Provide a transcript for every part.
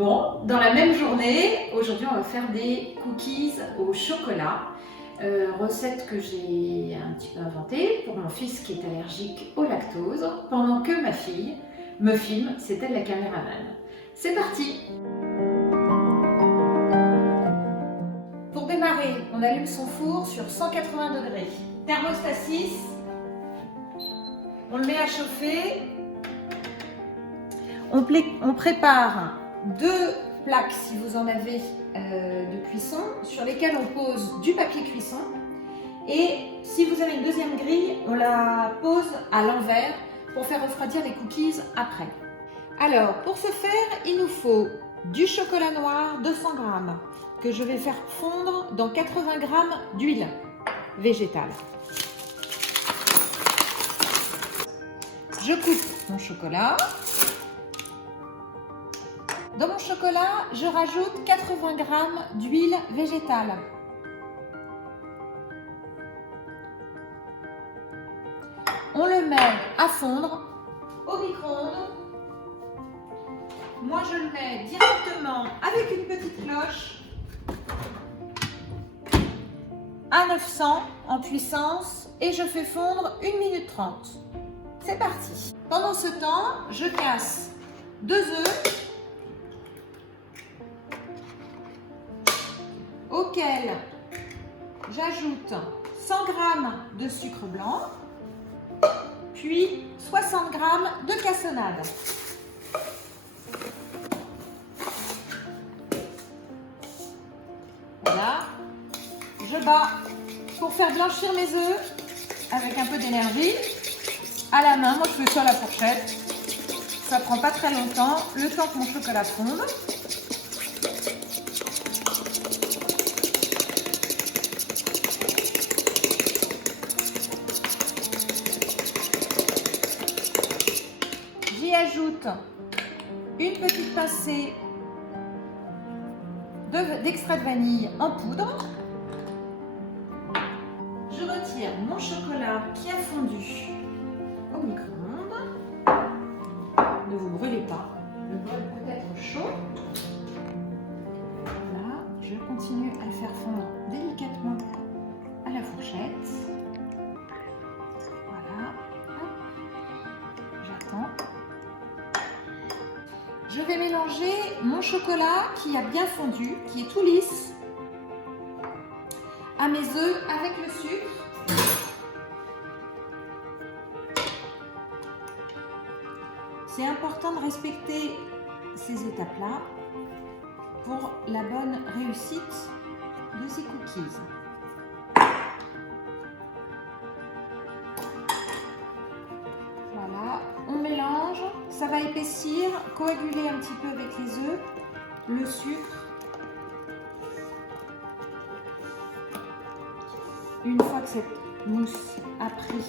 Bon, dans la même journée, aujourd'hui on va faire des cookies au chocolat. Recette que j'ai un petit peu inventée pour mon fils qui est allergique au lactose, pendant que ma fille me filme, c'est elle la caméraman. C'est parti! Pour démarrer, on allume son four sur 180 degrés. Thermostat 6, on le met à chauffer. On prépare 2 plaques, si vous en avez, de cuisson, sur lesquelles on pose du papier cuisson. Et si vous avez une deuxième grille, on la pose à l'envers pour faire refroidir les cookies après. Alors, pour ce faire, il nous faut du chocolat noir, 200 g, que je vais faire fondre dans 80 g d'huile végétale. Je coupe mon chocolat. Dans mon chocolat, je rajoute 80 g d'huile végétale. On le met à fondre au micro-ondes. Moi, je le mets directement avec une petite cloche à 900 en puissance et je fais fondre 1 minute 30. C'est parti. Pendant ce temps, je casse 2 œufs auxquels j'ajoute 100 g de sucre blanc, puis 60 g de cassonade. Voilà, je bats pour faire blanchir mes œufs avec un peu d'énergie. À la main, moi je fais ça à la fourchette. Ça prend pas très longtemps, le temps que mon chocolat fonde. J'y ajoute une petite pincée d'extrait de vanille en poudre. Je retire mon chocolat qui a fondu au micro-ondes. Ne vous brûlez pas, le bol peut être chaud. Là, je continue à le faire fondre délicatement à la fourchette. Voilà, j'attends. Je vais mélanger mon chocolat qui a bien fondu, qui est tout lisse, à mes œufs avec le sucre. C'est important de respecter ces étapes-là pour la bonne réussite de ces cookies. Voilà, on mélange, ça va épaissir, coaguler un petit peu avec les œufs, le sucre. Une fois que cette mousse a pris,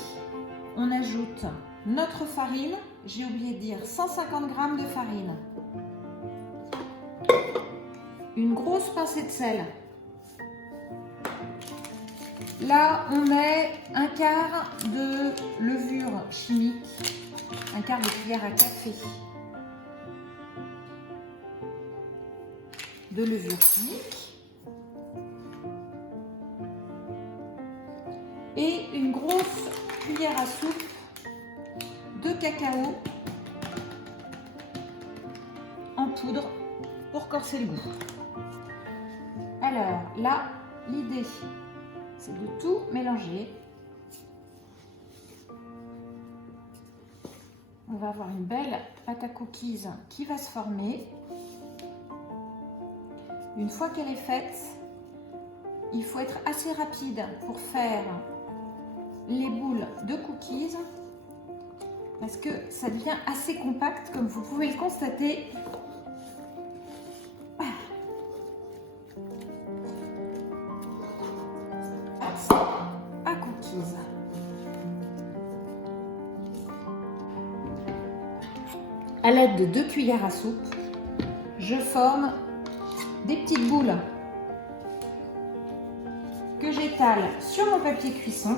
on ajoute notre farine. J'ai oublié de dire 150 g de farine. Une grosse pincée de sel. Là, on met un quart de levure chimique, un quart de cuillère à café de levure chimique et une grosse cuillère à soupe de cacao en poudre pour corser le goût. Alors là, l'idée, c'est de tout mélanger. On va avoir une belle pâte à cookies qui va se former. Une fois qu'elle est faite, il faut être assez rapide pour faire les boules de cookies parce que ça devient assez compact comme vous pouvez le constater. À cookies. À l'aide de 2 cuillères à soupe, je forme des petites boules que j'étale sur mon papier cuisson,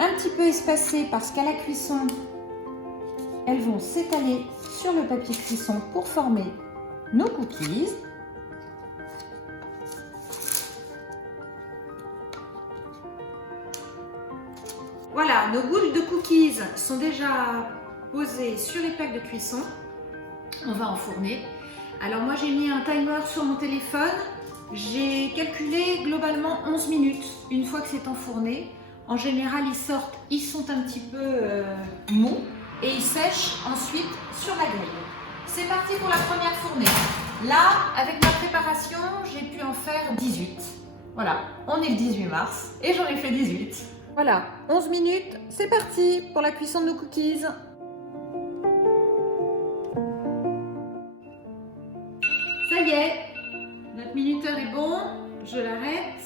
un petit peu espacées parce qu'à la cuisson, elles vont s'étaler sur le papier cuisson pour former nos cookies. Voilà, nos boules de cookies sont déjà posées sur les plaques de cuisson. On va enfourner. Alors moi j'ai mis un timer sur mon téléphone. J'ai calculé globalement 11 minutes une fois que c'est enfourné. En général ils sortent, ils sont un petit peu mous et ils sèchent ensuite sur la grille. C'est parti pour la première fournée. Là, avec ma préparation, j'ai pu en faire 18. Voilà, on est le 18 mars et j'en ai fait 18. Voilà, 11 minutes, c'est parti pour la cuisson de nos cookies. Ça y est, notre minuteur est bon, je l'arrête.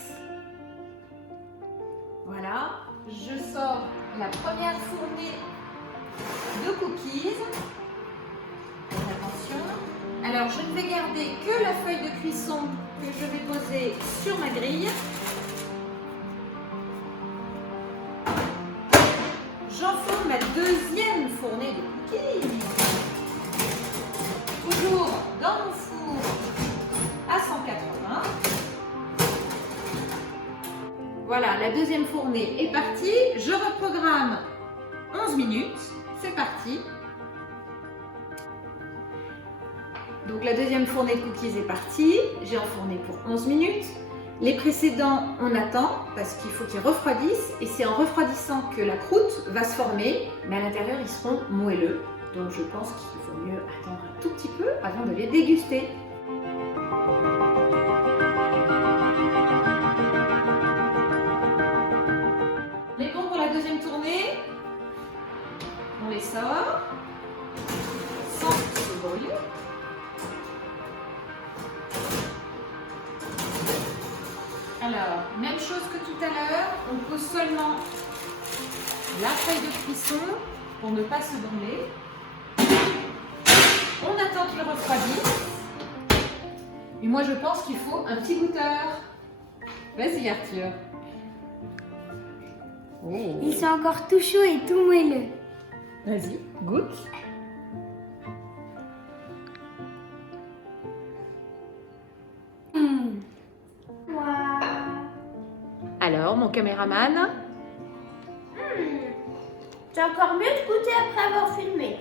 Voilà, je sors la première fournée de cookies. Attention. Alors, je ne vais garder que la feuille de cuisson que je vais poser sur ma grille. J'enfourne ma deuxième fournée de cookies. Toujours dans mon four à 180. Voilà, la deuxième fournée est partie. Je reprogramme 11 minutes. C'est parti. Donc la deuxième fournée de cookies est partie. J'ai enfourné pour 11 minutes. Les précédents, on attend parce qu'il faut qu'ils refroidissent et c'est en refroidissant que la croûte va se former, mais à l'intérieur ils seront moelleux. Donc je pense qu'il vaut mieux attendre un tout petit peu avant de les déguster. On est bon pour la deuxième tournée. On les sort sans ce bruit. Alors, même chose que tout à l'heure, on pose seulement la feuille de cuisson pour ne pas se brûler. On attend qu'il refroidisse. Et moi, je pense qu'il faut un petit goûteur. Vas-y, Arthur. Oh. Ils sont encore tout chauds et tout moelleux. Vas-y, goûte. Alors, mon caméraman? C'est encore mieux de goûter après avoir filmé.